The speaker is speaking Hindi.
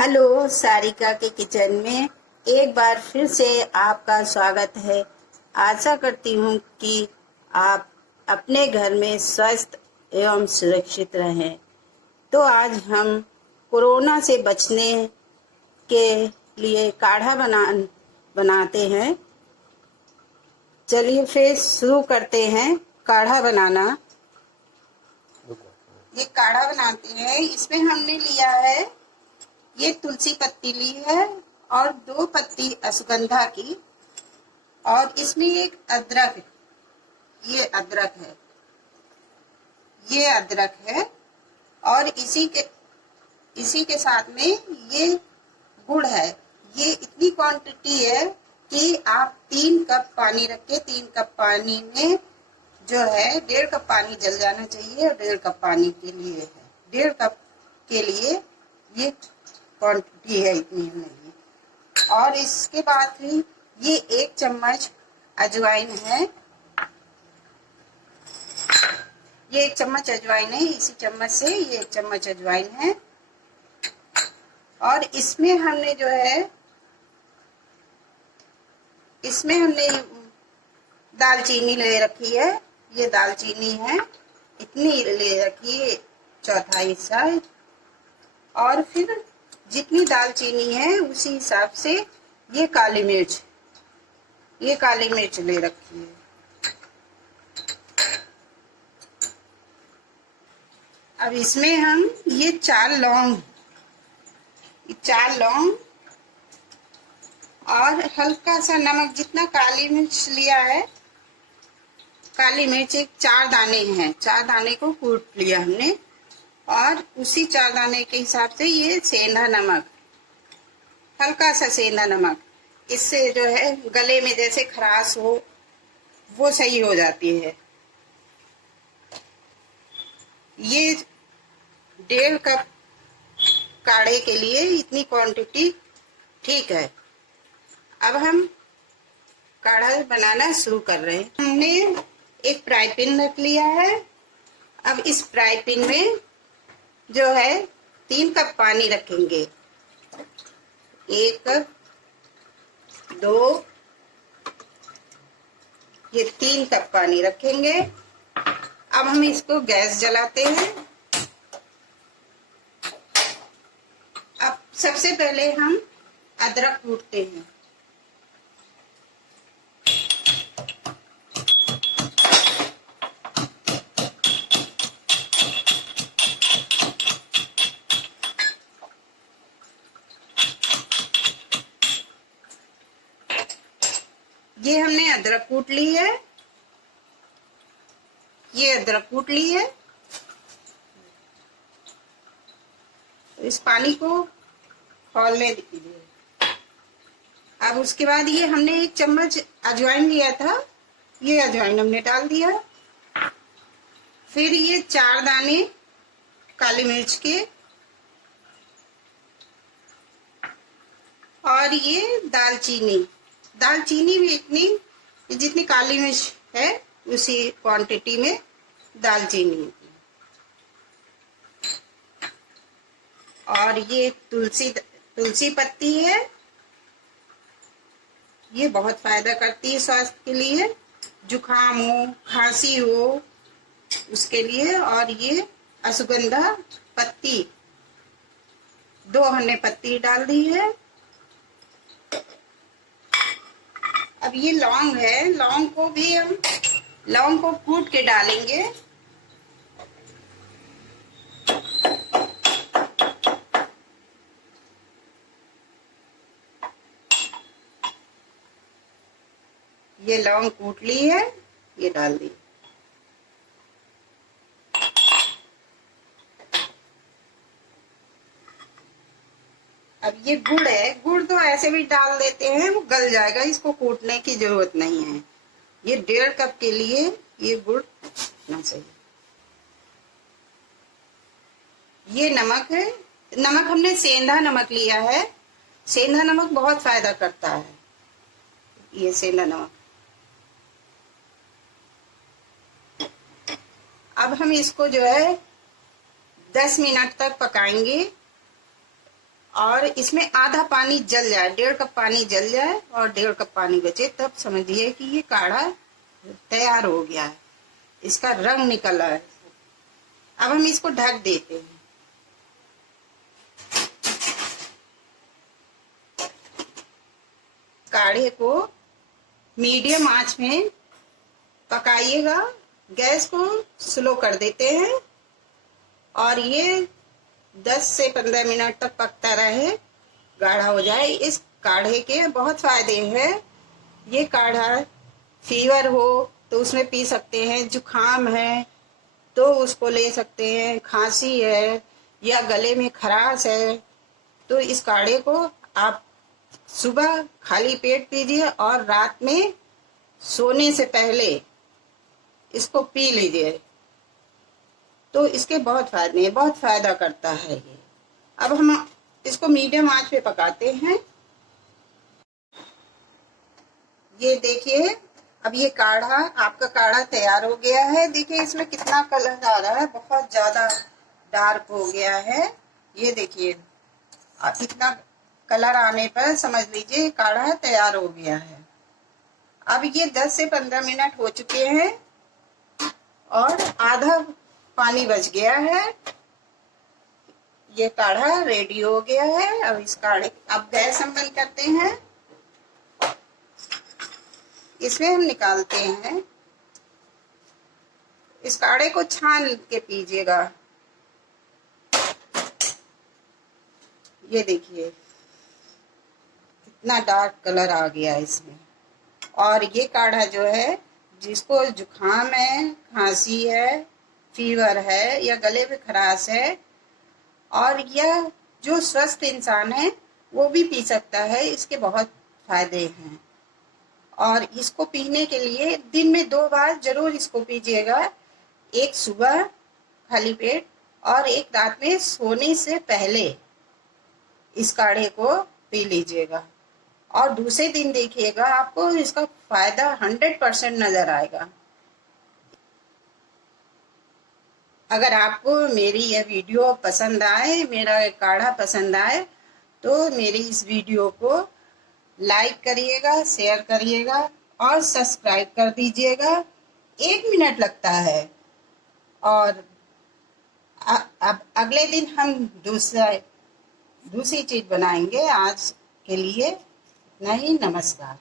हेलो, सारिका के किचन में एक बार फिर से आपका स्वागत है। आशा करती हूँ कि आप अपने घर में स्वस्थ एवं सुरक्षित रहें। तो आज हम कोरोना से बचने के लिए काढ़ा बनाते हैं। चलिए फिर शुरू करते हैं काढ़ा बनाना। ये काढ़ा बनाते हैं, इसमें हमने लिया है, ये तुलसी पत्ती ली है और 2 पत्ती अश्वगंधा की, और इसमें एक अदरक, ये अदरक है, ये अदरक है। और इसी के साथ में ये गुड़ है। ये इतनी क्वांटिटी है कि आप 3 कप पानी रख के 3 कप पानी में जो है 1.5 कप पानी जल जाना चाहिए, और 1.5 कप पानी के लिए है, 1.5 कप के लिए ये क्वांटिटी है, इतनी नहीं। और इसके बाद ही ये 1 चम्मच अजवाइन है, ये 1 चम्मच अजवाइन है, इसी चम्मच से ये 1 चम्मच अजवाइन है। और इसमें हमने जो है, इसमें हमने दालचीनी ले रखी है, ये दालचीनी है, इतनी ले रखी है, 1/4 हिस्सा। और फिर जितनी दालचीनी है उसी हिसाब से ये काली मिर्च, ये काली मिर्च ले रखी है। अब इसमें हम ये 4 लौंग और हल्का सा नमक, जितना काली मिर्च लिया है, काली मिर्च एक 4 दाने हैं, 4 दाने को कूट लिया हमने, और उसी 4 दाने के हिसाब से ये सेंधा नमक, हल्का सा सेंधा नमक, इससे जो है गले में जैसे खराश हो वो सही हो जाती है। ये 1.5 कप काढ़े के लिए इतनी क्वांटिटी ठीक है। अब हम काढ़ा बनाना शुरू कर रहे हैं। हमने एक फ्राई पैन रख लिया है। अब इस फ्राई पैन में जो है 3 कप पानी रखेंगे, 1 2, ये 3 कप पानी रखेंगे। अब हम इसको गैस जलाते हैं। अब सबसे पहले हम अदरक कूटते हैं। ये हमने अदरक कूट ली है, ये अदरक कूट ली है। इस पानी को खौलने दीजिए। अब उसके बाद ये हमने 1 चम्मच अजवाइन लिया था, ये अजवाइन हमने डाल दिया। फिर ये 4 दाने काली मिर्च के, और ये दालचीनी भी इतनी, जितनी काली मिर्च है उसी क्वांटिटी में दालचीनी। और ये तुलसी पत्ती है, ये बहुत फायदा करती है स्वास्थ्य के लिए, जुकाम हो, खांसी हो, उसके लिए। और ये अश्वगंधा पत्ती, 2 हमने पत्ती डाल दी है। अब ये लौंग है, लौंग को कूट के डालेंगे। ये लौंग कूट ली है, ये डाल दी। अब ये गुड़ है, गुड़ तो ऐसे भी डाल देते हैं, वो गल जाएगा, इसको कूटने की जरूरत नहीं है। ये 1.5 कप के लिए ये गुड़ ना चाहिए। ये नमक है, नमक हमने सेंधा नमक लिया है, सेंधा नमक बहुत फायदा करता है, ये सेंधा नमक। अब हम इसको जो है 10 मिनट तक पकाएंगे। और इसमें आधा पानी जल जाए, 1.5 कप पानी जल जाए और 1.5 कप पानी बचे, तब समझिए कि ये काढ़ा तैयार हो गया है, इसका रंग निकल आया है। अब हम इसको ढक देते हैं। काढ़े को मीडियम आंच में पकाइएगा, गैस को स्लो कर देते हैं और ये 10 से 15 मिनट तक पकता रहे, गाढ़ा हो जाए। इस काढ़े के बहुत फायदे हैं। ये काढ़ा फीवर हो तो उसमें पी सकते हैं, जुखाम है तो उसको ले सकते हैं, खांसी है या गले में खराश है तो इस काढ़े को आप सुबह खाली पेट पीजिए और रात में सोने से पहले इसको पी लीजिए, तो इसके बहुत फायदे हैं, बहुत फायदा करता है ये। अब हम इसको मीडियम आंच पे पकाते हैं। ये देखिए, अब ये काढ़ा, आपका काढ़ा तैयार हो गया है। देखिए इसमें कितना कलर आ रहा है, बहुत ज्यादा डार्क हो गया है। ये देखिए, इतना कलर आने पर समझ लीजिए काढ़ा तैयार हो गया है। अब ये 10 से 15 मिनट हो चुके हैं और आधा पानी बच गया है। ये काढ़ा रेडी हो गया है। अब इस काढ़े, अब गैस हम बंद करते हैं। इसमें हम निकालते हैं। इस काढ़े को छान के पीजिएगा। ये देखिए कितना डार्क कलर आ गया इसमें। और ये काढ़ा जो है, जिसको जुखाम है, खांसी है, फीवर है या गले में खराश है, और यह जो स्वस्थ इंसान है वो भी पी सकता है। इसके बहुत फायदे हैं और इसको पीने के लिए दिन में 2 बार जरूर इसको पीजिएगा। एक सुबह खाली पेट और एक रात में सोने से पहले इस काढ़े को पी लीजिएगा और दूसरे दिन देखिएगा आपको इसका फायदा 100% नजर आएगा। अगर आपको मेरी यह वीडियो पसंद आए, मेरा काढ़ा पसंद आए, तो मेरी इस वीडियो को लाइक करिएगा, शेयर करिएगा और सब्सक्राइब कर दीजिएगा। 1 मिनट लगता है। और अब अगले दिन हम दूसरी चीज बनाएंगे। आज के लिए नहीं, नमस्कार।